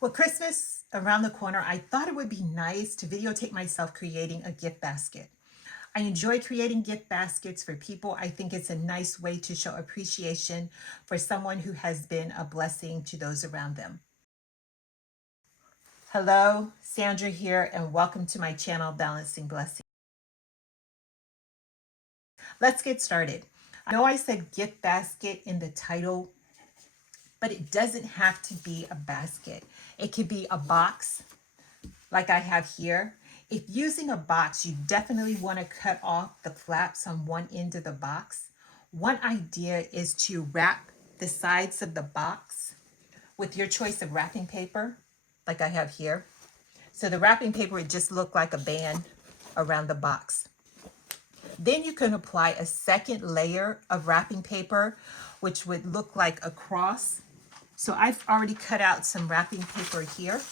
With Christmas around the corner, I thought it would be nice to videotape myself creating a gift basket. I enjoy creating gift baskets for people. I think it's a nice way to show appreciation for someone who has been a blessing to those around them. Hello, Sandra here, and welcome to my channel, Balancing Blessings. Let's get started. I know I said gift basket in the title, but it doesn't have to be a basket. It could be a box like I have here. If using a box, you definitely want to cut off the flaps on one end of the box. One idea is to wrap the sides of the box with your choice of wrapping paper, like I have here. So the wrapping paper would just look like a band around the box. Then you can apply a second layer of wrapping paper, which would look like a cross. So I've already cut out some wrapping paper here.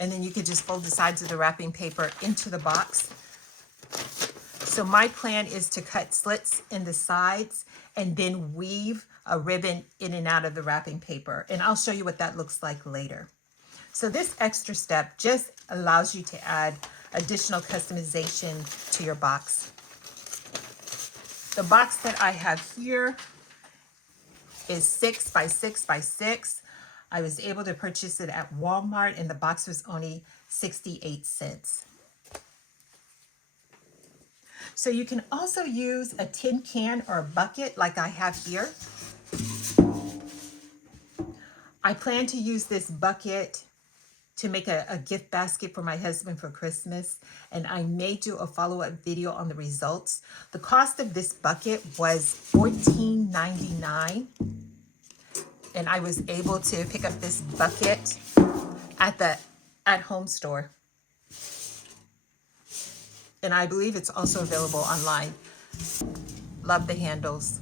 And then you could just fold the sides of the wrapping paper into the box. So my plan is to cut slits in the sides and then weave a ribbon in and out of the wrapping paper. And I'll show you what that looks like later. So this extra step just allows you to add additional customization to your box. The box that I have here is 6 by 6 by 6. I was able to purchase it at Walmart and the box was only 68 cents. So you can also use a tin can or a bucket like I have here. I plan to use this bucket to make a gift basket for my husband for Christmas, and I may do a follow-up video on the results. The cost of this bucket was $14.99, and I was able to pick up this bucket at the at-home store. And I believe it's also available online. Love the handles.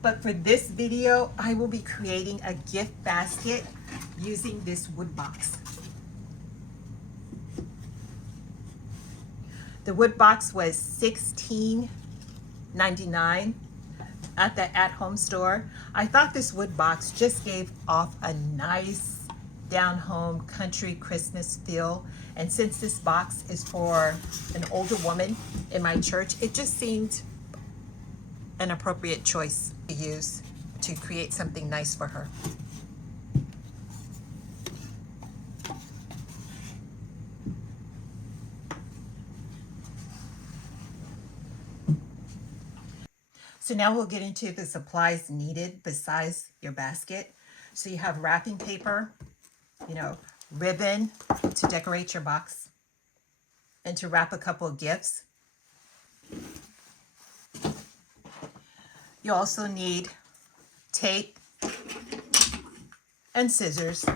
But for this video, I will be creating a gift basket using this wood box. The wood box was $16.99 at the at-home store. I thought this wood box just gave off a nice down-home country Christmas feel. And since this box is for an older woman in my church, it just seemed an appropriate choice to use to create something nice for her. So now we'll get into the supplies needed besides your basket. So you have wrapping paper, ribbon to decorate your box and to wrap a couple of gifts. You also need tape and scissors,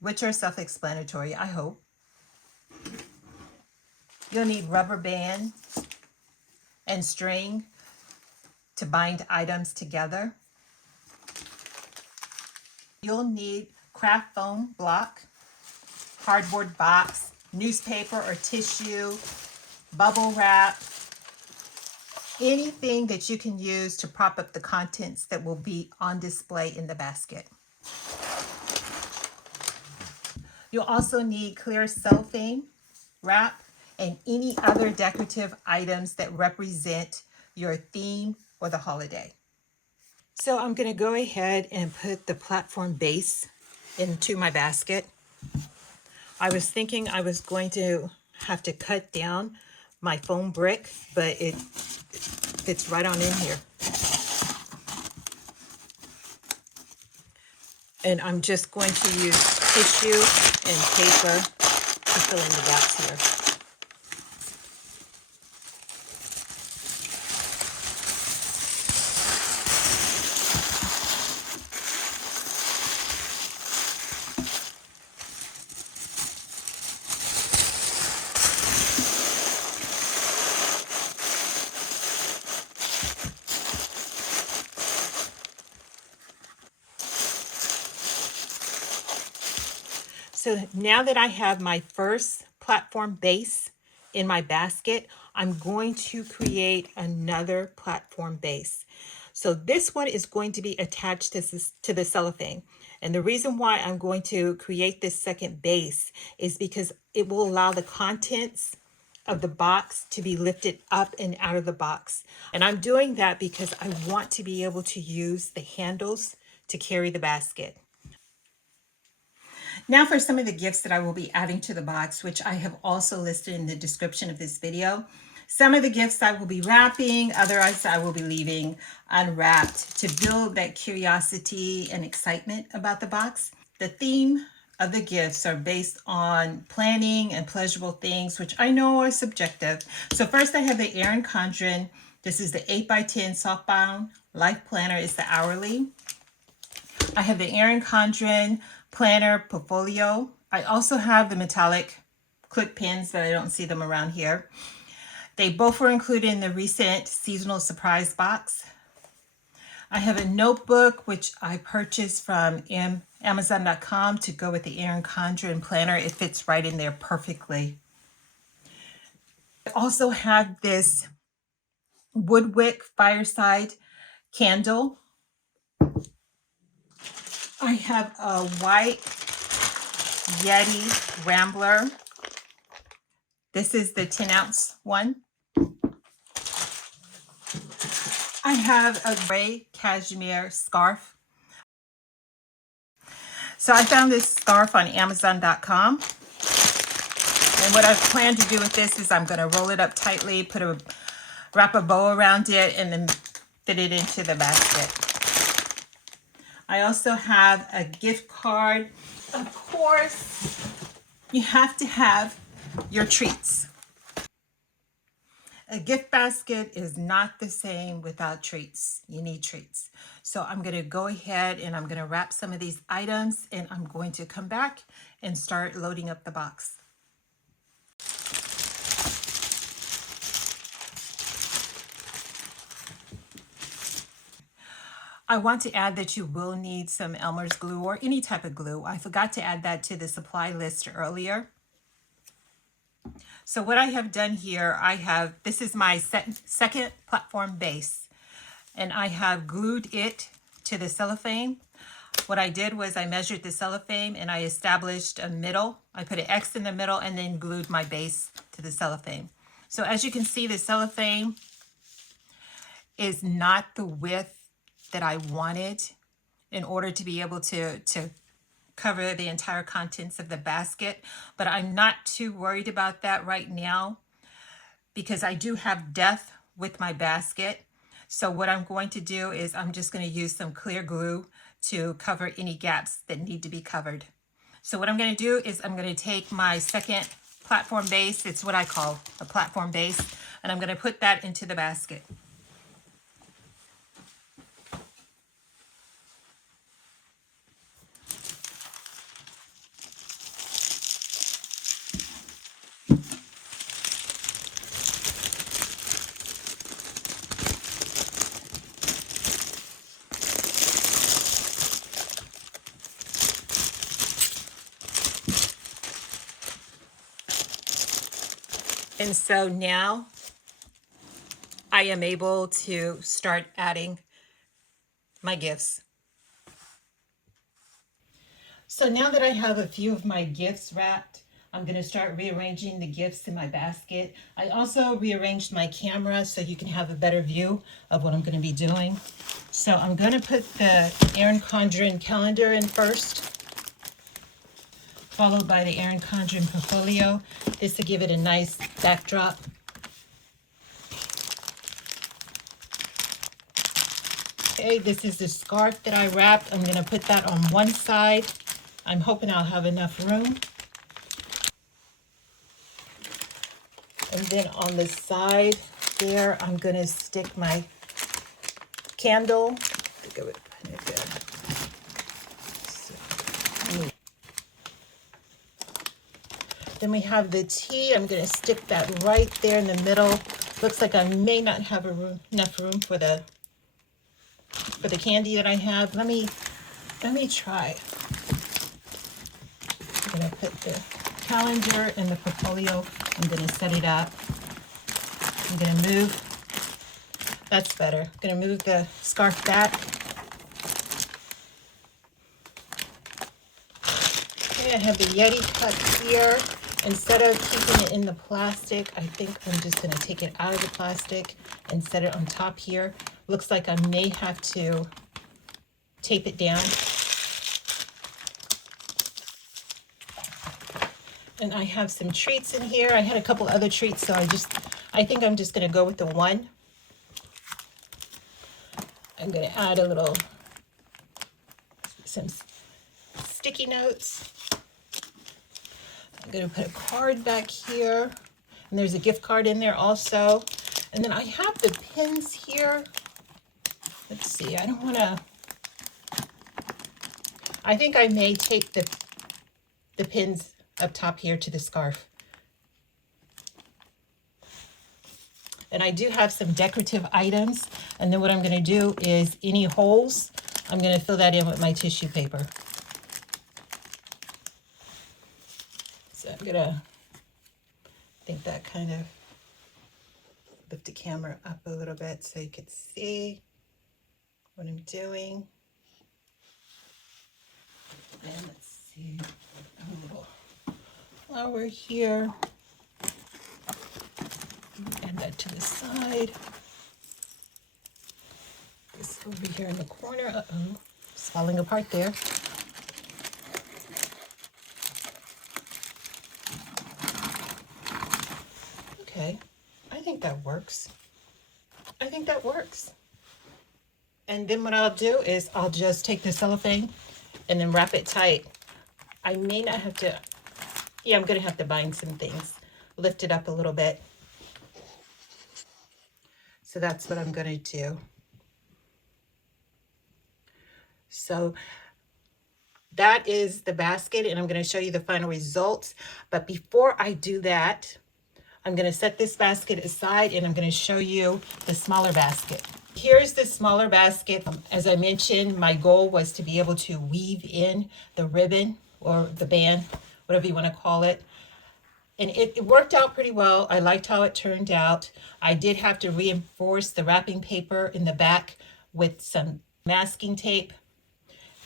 which are self-explanatory, I hope. You'll need rubber band and string to bind items together. You'll need craft foam block, cardboard box, newspaper or tissue, bubble wrap, anything that you can use to prop up the contents that will be on display in the basket. You'll also need clear cellophane wrap and any other decorative items that represent your theme or the holiday. So I'm going to go ahead and put the platform base into my basket. I was thinking I was going to have to cut down my foam brick, but it fits right on in here. And I'm just going to use tissue and paper to fill in the gaps here. So now that I have my first platform base in my basket, I'm going to create another platform base. So this one is going to be attached to the cellophane. And the reason why I'm going to create this second base is because it will allow the contents of the box to be lifted up and out of the box. And I'm doing that because I want to be able to use the handles to carry the basket. Now for some of the gifts that I will be adding to the box, which I have also listed in the description of this video. Some of the gifts I will be wrapping, others I will be leaving unwrapped to build that curiosity and excitement about the box. The theme of the gifts are based on planning and pleasurable things, which I know are subjective. So first I have the Erin Condren. This is the 8x10 softbound life planner. It's the hourly. I have the Erin Condren planner portfolio. I also have the metallic clip pins, but I don't see them around here. They both were included in the recent seasonal surprise box. I have a notebook, which I purchased from Amazon.com to go with the Erin Condren planner. It fits right in there perfectly. I also have this Woodwick fireside candle. I have a white Yeti Rambler. This is the 10-ounce one. I have a gray cashmere scarf. So I found this scarf on Amazon.com. And what I plan to do with this is I'm going to roll it up tightly, wrap a bow around it, and then fit it into the basket. I also have a gift card. Of course, you have to have your treats. A gift basket is not the same without treats. You need treats. So I'm going to go ahead and I'm going to wrap some of these items, and I'm going to come back and start loading up the box. I want to add that you will need some Elmer's glue or any type of glue. I forgot to add that to the supply list earlier. So what I have done here, this is my second platform base, and I have glued it to the cellophane. What I did was I measured the cellophane and I established a middle. I put an X in the middle and then glued my base to the cellophane. So as you can see, the cellophane is not the width that I wanted in order to be able to cover the entire contents of the basket, but I'm not too worried about that right now because I do have depth with my basket. So what I'm going to do is I'm just going to use some clear glue to cover any gaps that need to be covered. So what I'm going to do is I'm going to take my second platform base, it's what I call a platform base, and I'm going to put that into the basket. And so now I am able to start adding my gifts. So now that I have a few of my gifts wrapped, I'm going to start rearranging the gifts in my basket. I also rearranged my camera so you can have a better view of what I'm going to be doing. So I'm going to put the Erin Condren calendar in first, followed by the Erin Condren portfolio. This to give it a nice backdrop. Okay, this is the scarf that I wrapped. I'm going to put that on one side. I'm hoping I'll have enough room. And then on the side there, I'm going to stick my candle. Then we have the tea. I'm going to stick that right there in the middle. Looks like I may not have enough room for the candy that I have. Let me try. I'm going to put the calendar and the portfolio. I'm going to set it up. I'm gonna move, that's better. I'm gonna move the scarf back. I have the Yeti cup here. Instead of keeping it in the plastic, I think I'm just gonna take it out of the plastic and set it on top here. Looks like I may have to tape it down. And I have some treats in here. I had a couple other treats, so I think I'm just gonna go with the one. I'm gonna add some sticky notes. I'm gonna put a card back here, and there's a gift card in there also. And then I have the pins here. Let's see, I think I may tape the pins up top here to the scarf. And I do have some decorative items. And then what I'm gonna do is any holes, I'm gonna fill that in with my tissue paper. So I'm gonna, I think that kind of lift the camera up a little bit so you can see what I'm doing. And let's see, a little flower here. Add that to the side. This over here in the corner. Uh-oh, it's falling apart there. Okay, I think that works. I think that works. And then what I'll do is I'll just take the cellophane and then wrap it tight. I may not have to, yeah, I'm gonna have to bind some things. Lift it up a little bit. So that's what I'm gonna do. So that is the basket, and I'm gonna show you the final results. But before I do that, I'm gonna set this basket aside and I'm gonna show you the smaller basket. Here's the smaller basket. As I mentioned, my goal was to be able to weave in the ribbon or the band, whatever you wanna call it. And it worked out pretty well. I liked how it turned out. I did have to reinforce the wrapping paper in the back with some masking tape.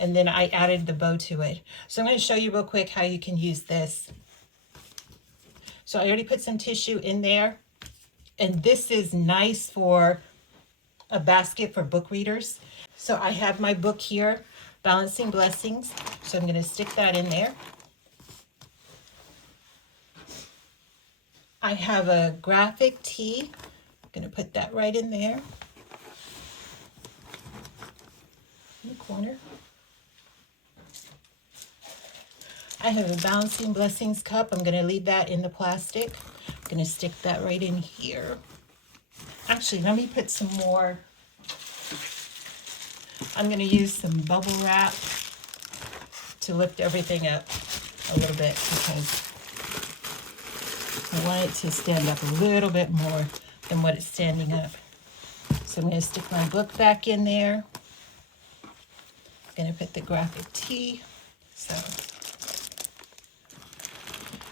And then I added the bow to it. So I'm gonna show you real quick how you can use this. So I already put some tissue in there, and this is nice for a basket for book readers. So I have my book here, Balancing Blessings. So I'm gonna stick that in there. I have a graphic tee. I'm gonna put that right in there, in the corner. I have a Balancing Blessings cup. I'm gonna leave that in the plastic. I'm gonna stick that right in here. Actually, let me put some more. I'm gonna use some bubble wrap to lift everything up a little bit because I want it to stand up a little bit more than what it's standing up. So I'm gonna stick my book back in there. I'm gonna put the graphic tee. So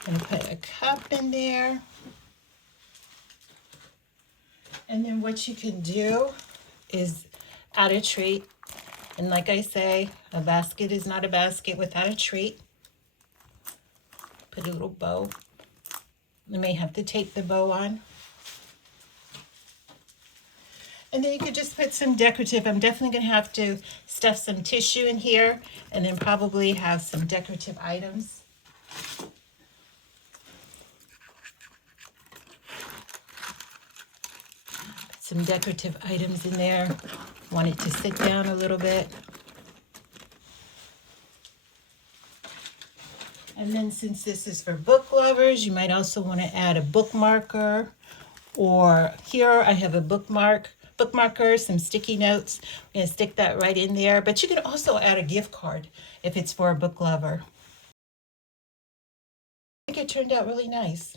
I'm gonna put a cup in there. And then what you can do is add a treat. And like I say, a basket is not a basket without a treat. Put a little bow. You may have to tape the bow on. And then you could just put some decorative. I'm definitely gonna have to stuff some tissue in here and then probably have some decorative items. Some decorative items in there. Want it to sit down a little bit. And then since this is for book lovers, you might also want to add a bookmarker, or here I have a bookmarker, some sticky notes. I'm going to stick that right in there, but you can also add a gift card if it's for a book lover. I think it turned out really nice.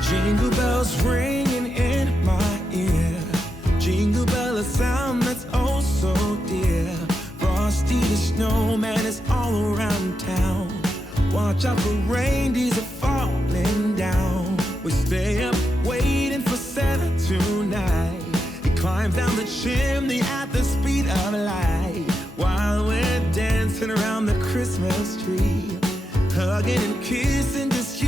Jingle bells ringing in my around town. Watch out for reindeers are falling down. We stay up waiting for Santa tonight. He climbs down the chimney at the speed of light, while we're dancing around the Christmas tree, hugging and kissing just you